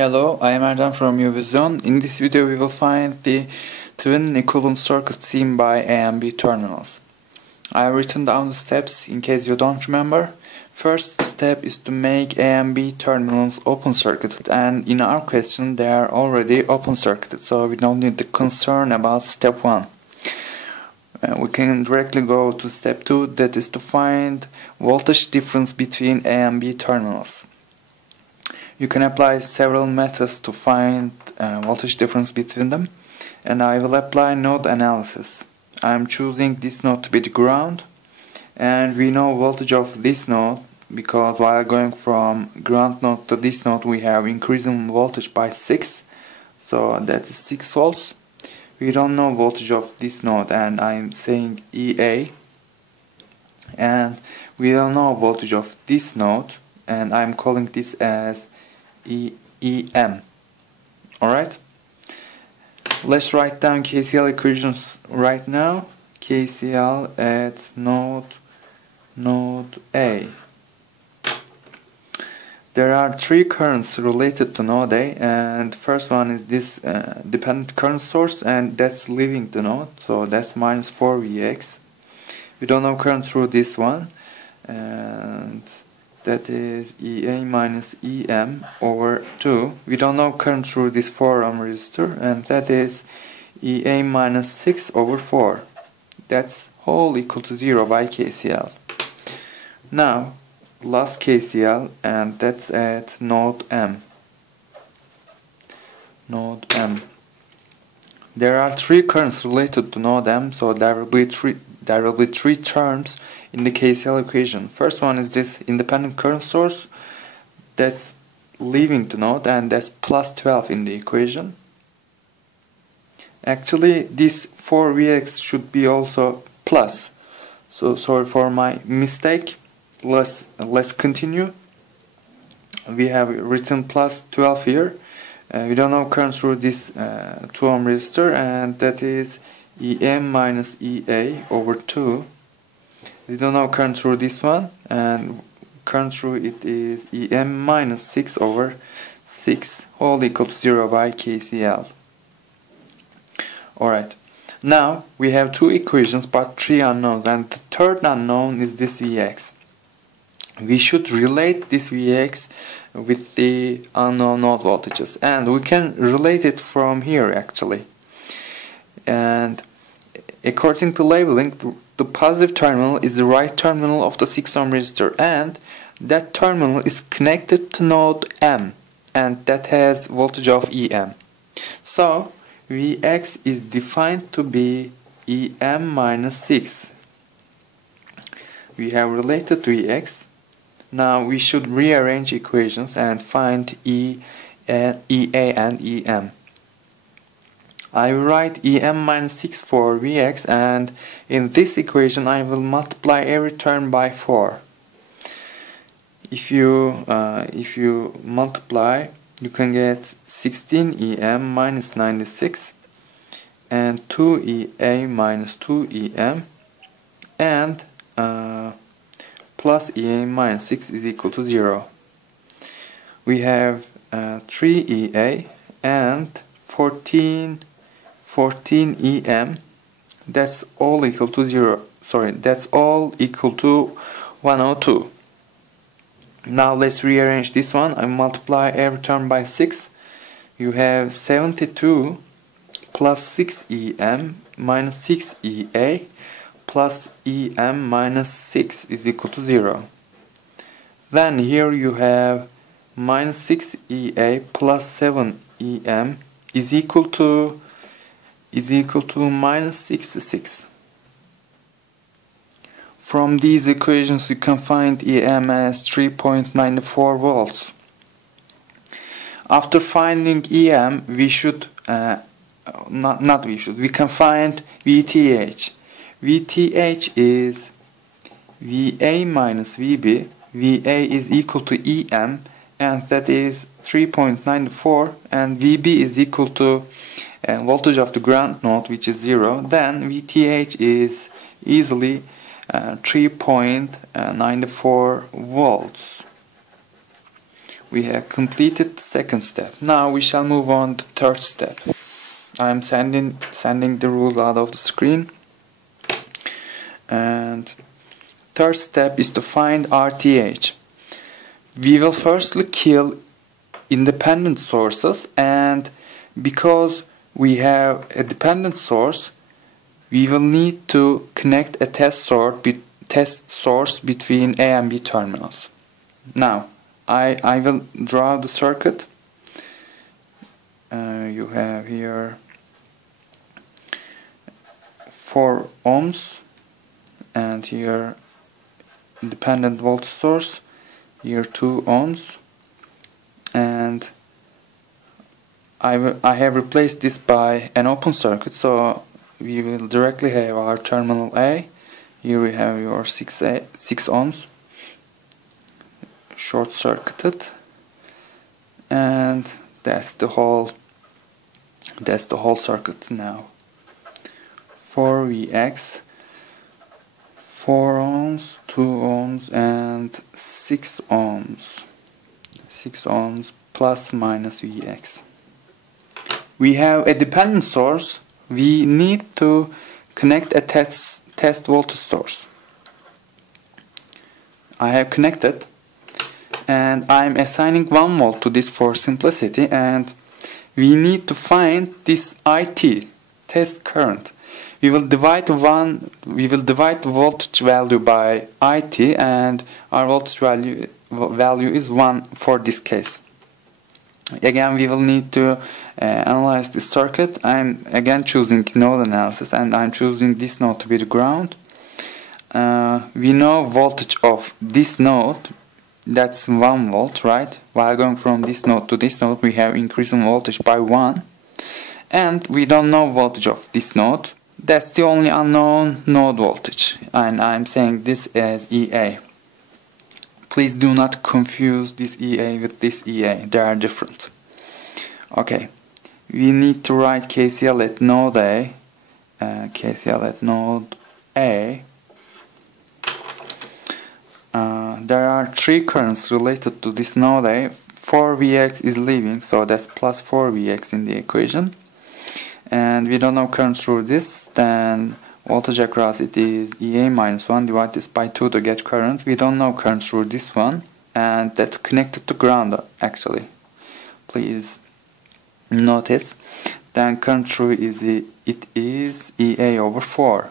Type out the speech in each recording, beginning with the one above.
Hello, I am Erdem from UVision. In this video we will find the Thevenin equivalent circuit seen by A and B terminals. I have written down the steps in case you don't remember. First step is to make A and B terminals open circuited, and in our question they are already open circuited, so we don't need to concern about step 1. We can directly go to step 2, that is to find voltage difference between A and B terminals. You can apply several methods to find voltage difference between them, and I will apply node analysis. I am choosing this node to be the ground, and we know voltage of this node because while going from ground node to this node we have increasing voltage by 6, so that is 6 volts. We don't know voltage of this node, and I am saying EA, and we don't know voltage of this node, and I am calling this as EM. Alright, let's write down KCL equations right now. KCL at node A. There are 3 currents related to node A, and the first one is this dependent current source, and that's leaving the node, so that's minus 4Vx. We don't have current through this one, and that is EA minus EM over 2. We don't know current through this 4 ohm resistor, and that is EA minus 6 over 4. That's whole equal to 0 by KCL. Now, last KCL, and that's at node M. Node M. There are 3 currents related to node M, so there will be three terms in the KCL equation. First one is this independent current source that's leaving the node, and that's plus 12 in the equation. Actually, this 4Vx should be also plus. So sorry for my mistake. Let's continue. We have written plus 12 here. We don't know current through this 2 ohm resistor, and that is EM minus EA over 2. We don't know current through this one, and current through it is EM minus 6 over 6, all equal to 0 by KCL. Alright, now we have 2 equations but 3 unknowns, and the third unknown is this Vx. We should relate this Vx with the unknown node voltages, and we can relate it from here actually. And according to labeling, the positive terminal is the right terminal of the 6 ohm resistor, and that terminal is connected to node M, and that has voltage of EM. So Vx is defined to be EM minus 6. We have related to Vx. Now we should rearrange equations and find EA and EM. I will write EM minus 6 for Vx, and in this equation I will multiply every term by 4. If you multiply, you can get 16EM minus 96 and 2EA minus 2EM, and plus EA minus 6 is equal to 0. We have 3EA and 14EM. That's all equal to 0. Sorry, that's all equal to 102. Now let's rearrange this one. I multiply every term by 6. You have 72 plus 6EM minus 6EA plus EM minus 6 is equal to 0. Then here you have minus 6EA plus 7EM is equal to minus 66. From these equations we can find EM as 3.94 volts. After finding EM, we can find VTH. VTH is VA minus VB. VA is equal to EM, and that is 3.94, and VB is equal to voltage of the ground node, which is 0. Then VTH is easily 3.94 volts. We have completed the second step. Now we shall move on to the third step. I am sending the rules out of the screen. And third step is to find RTH. We will firstly kill independent sources, and because we have a dependent source, we will need to connect a test source between A and B terminals. Now, I will draw the circuit. You have here 4 ohms, and here dependent voltage source, here 2 ohms, and I have replaced this by an open circuit, so we will directly have our terminal A. Here we have your 6 ohms short circuited, and that's the whole circuit now. 4Vx, 4 ohms, 2 ohms, and 6 ohms. 6 ohms plus minus Vx. We have a dependent source. We need to connect a test voltage source. I have connected, and I'm assigning 1 volt to this for simplicity, and we need to find this IT, test current. We will divide the voltage value by IT, and our voltage value is 1 for this case. Again, we will need to analyze this circuit. I'm again choosing node analysis, and I'm choosing this node to be the ground. We know voltage of this node, that's 1 volt, right? While going from this node to this node, we have increasing voltage by 1. And we don't know voltage of this node. That's the only unknown node voltage, and I'm saying this as EA. Please do not confuse this EA with this EA, they are different. Okay, we need to write KCL at node A. KCL at node A. There are 3 currents related to this node A. 4Vx is leaving, so that's plus 4Vx in the equation. And we don't know current through this, then voltage across it is EA minus 1, divide this by 2 to get current. We don't know current through this one, and that's connected to ground actually. Please notice. Then current through it is EA over 4.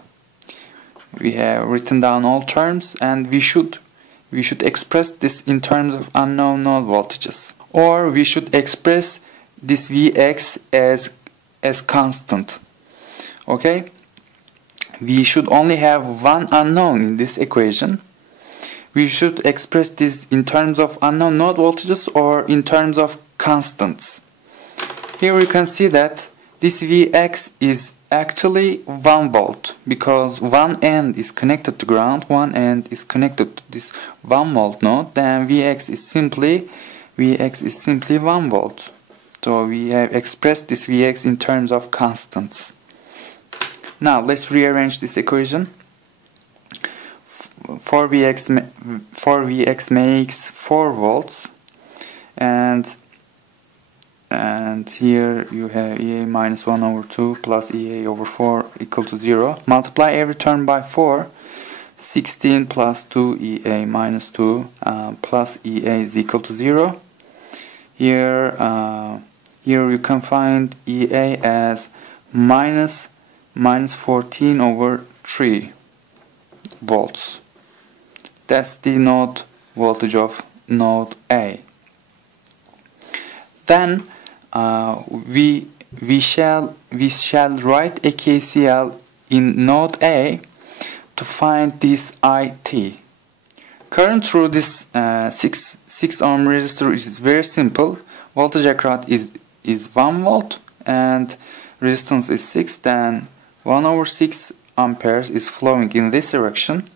We have written down all terms, and we should express this in terms of unknown node voltages, or we should express this Vx as constant. Okay, we should only have one unknown in this equation. We should express this in terms of unknown node voltages or in terms of constants. Here you can see that this Vx is actually 1 volt, because one end is connected to ground, one end is connected to this 1 volt node. Then Vx is simply 1 volt. So we have expressed this Vx in terms of constants. Now let's rearrange this equation. 4Vx makes 4 volts, and here you have EA minus 1 over 2 plus EA over 4 equal to 0. Multiply every term by 4. 16 plus 2 EA minus 2 plus EA is equal to 0. Here you can find EA as minus 14 over 3 volts. That's the node voltage of node A. Then we shall write a KCL in node A to find this IT. Current through this 6 ohm resistor is very simple. Voltage across is 1 volt and resistance is 6. Then 1 over 6 amperes is flowing in this direction.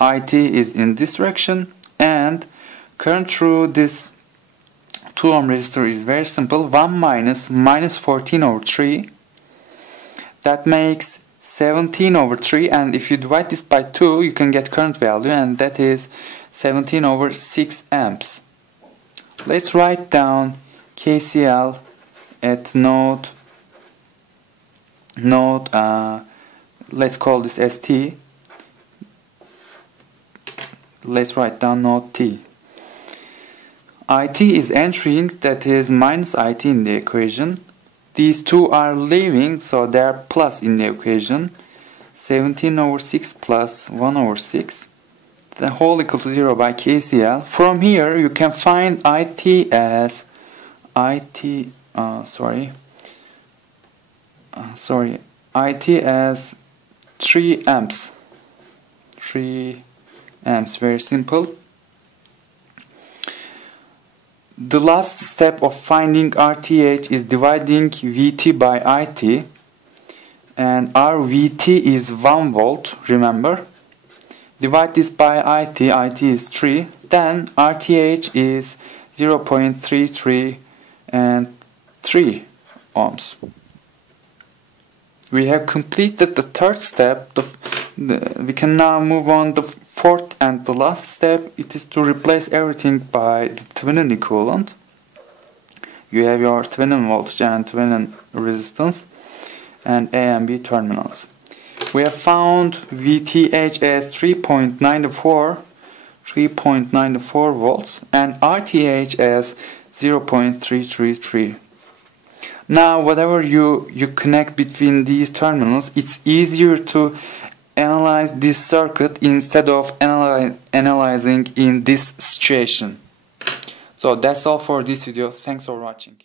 IT is in this direction, and current through this 2 ohm resistor is very simple. 1 minus 14 over 3. That makes 17 over 3, and if you divide this by 2 you can get current value, and that is 17 over 6 amps. Let's write down KCL at node, let's call this ST. Let's write down node T. IT is entering, that is minus IT in the equation. These two are leaving, so they are plus in the equation. 17/6 plus 1/6. The whole equal to 0 by KCL. From here you can find IT as IT as 3 amps. 3 amps, very simple. The last step of finding RTH is dividing VT by IT, and our VT is 1 volt, remember. Divide this by IT is 3, then RTH is 0.33 and 3 ohms. We have completed the third step. We can now move on the fourth and the last step. It is to replace everything by the Thevenin equivalent. You have your Thevenin voltage and Thevenin resistance and A and B terminals. We have found VTH as 3.94 volts and RTH as 0.333. Now whatever you connect between these terminals, it's easier to analyze this circuit instead of analyzing in this situation. So that's all for this video. Thanks for watching.